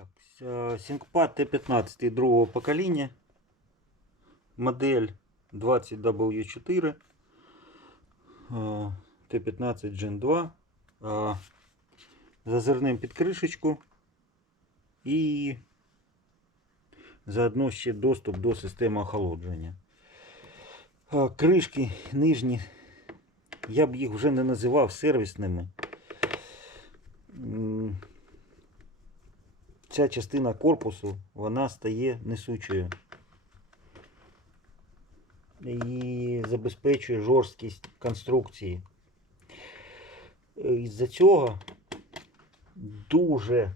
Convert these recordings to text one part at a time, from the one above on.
Так, Сінкпад Т-15 другого покоління. Модель 20W4. е, Т-15 Gen 2. е, Зазирнем під кришечку. І заодно ще доступ до системи охолодження. Кришки нижні. Я б їх вже не називав сервісними. Ця частина корпусу вона стає несучою і забезпечує жорсткість конструкції. Е, Із-за цього дуже,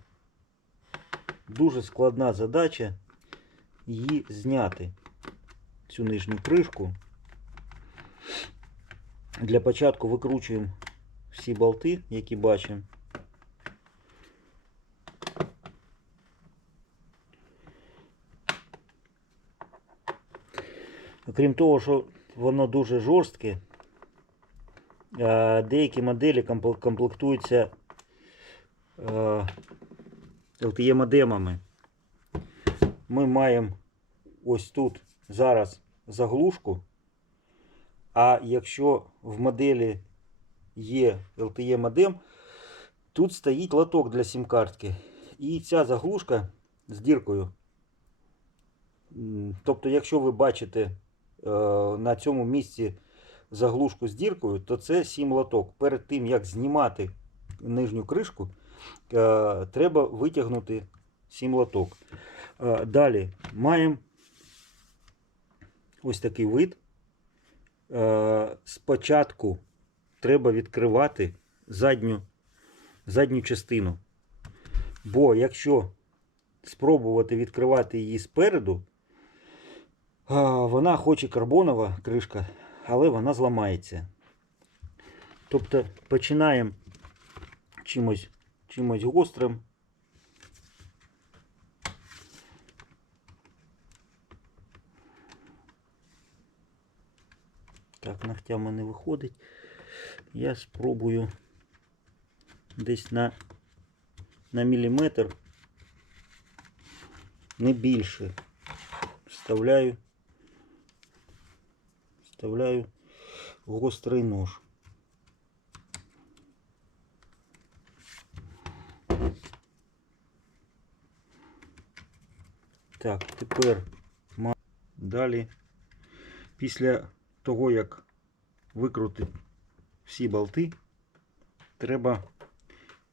дуже складна задача її зняти, цю нижню кришку. Для початку викручуємо всі болти, які бачимо. Крім того, що воно дуже жорстке, е, деякі моделі комплектуються LTE модемами. Ми маємо ось тут зараз заглушку. А якщо в моделі є LTE модем, тут стоїть лоток для сім-картки. І ця заглушка з діркою. Тобто, якщо ви бачите е, на цьому місці заглушку з діркою, то це сім лоток. Перед тим як знімати нижню кришку, е, треба витягнути сім лоток. Е, Далі маємо ось такий вид. Е, Спочатку треба відкривати задню, задню частину. Бо якщо спробувати відкривати її спереду, Вона хоч і карбонова кришка, але вона зламається. Тобто починаємо чимось, чимось гострим. Так, ногтями не виходить. Я спробую десь на, на міліметр, не більше. Вставляю вставляю гострий нож. Так, тепер далі, після того, як викрутити всі болти, треба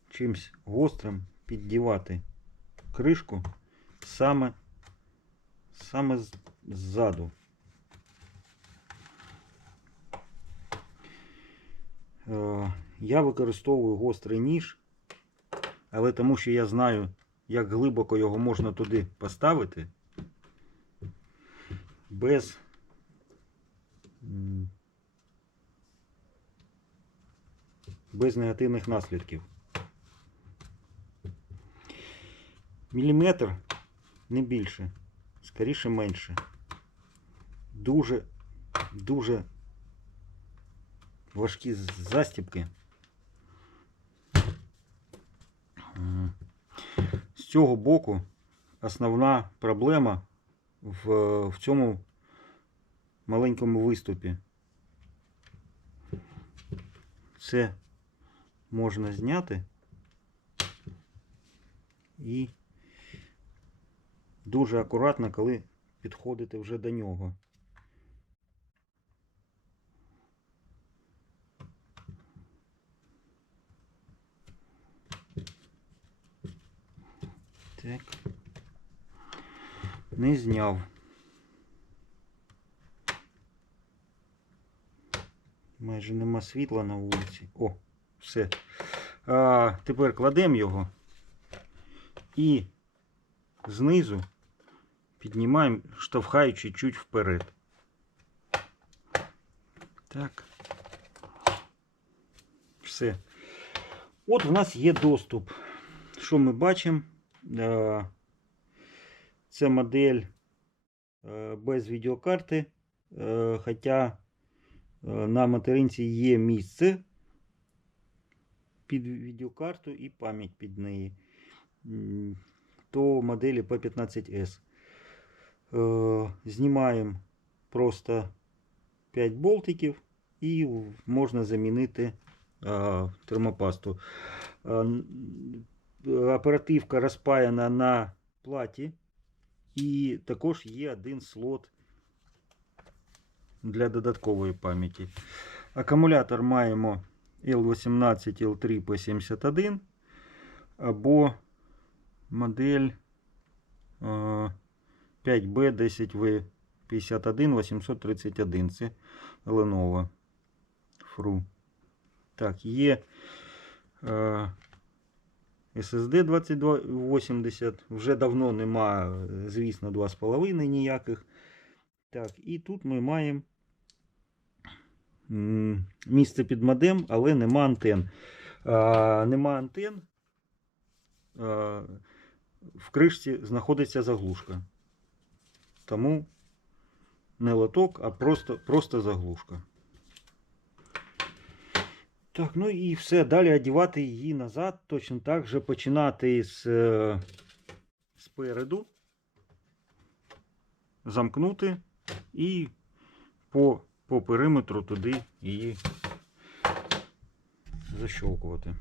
чимсь гострим піддівати кришку саме, саме ззаду. Я використовую гострий ніж, але тому що я знаю, як глибоко його можна туди поставити без без негативних наслідків. Міліметр не більше, скоріше менше. Дуже, дуже важкі застібки. З цього боку основна проблема в, в цьому маленькому виступі. Це можна зняти і дуже акуратно, коли підходите вже до нього. Так. Не зняв. Майже нема світла на вулиці. О, все. А, тепер кладемо його і знизу піднімаємо, штовхаючи чуть вперед. Так. Все. От у нас є доступ. Що ми бачимо? Е, Це модель е, без відеокарти. Е, Хоча на материнці є місце під відеокарту і пам'ять під неї. То моделі P15S. Е, Знімаємо просто 5 болтиків і можна замінити термопасту. Е, Оперативка розпаяна на платі. І також є один слот для додаткової пам'яті. Акумулятор маємо L18 L3 P71 або модель е, 5B10V 51 831. Це Lenovo Fru. Так, є е, SSD 2280. Вже давно нема, звісно, 2,5 ніяких. Так, і тут ми маємо місце під модем, але нема антен. А, нема антен. А, в кришці знаходиться заглушка. Тому не лоток, а просто, просто заглушка. Так, ну і все. Далі одівати її назад. Точно так же починати з, е, спереду, замкнути і по, по периметру туди її защолкувати.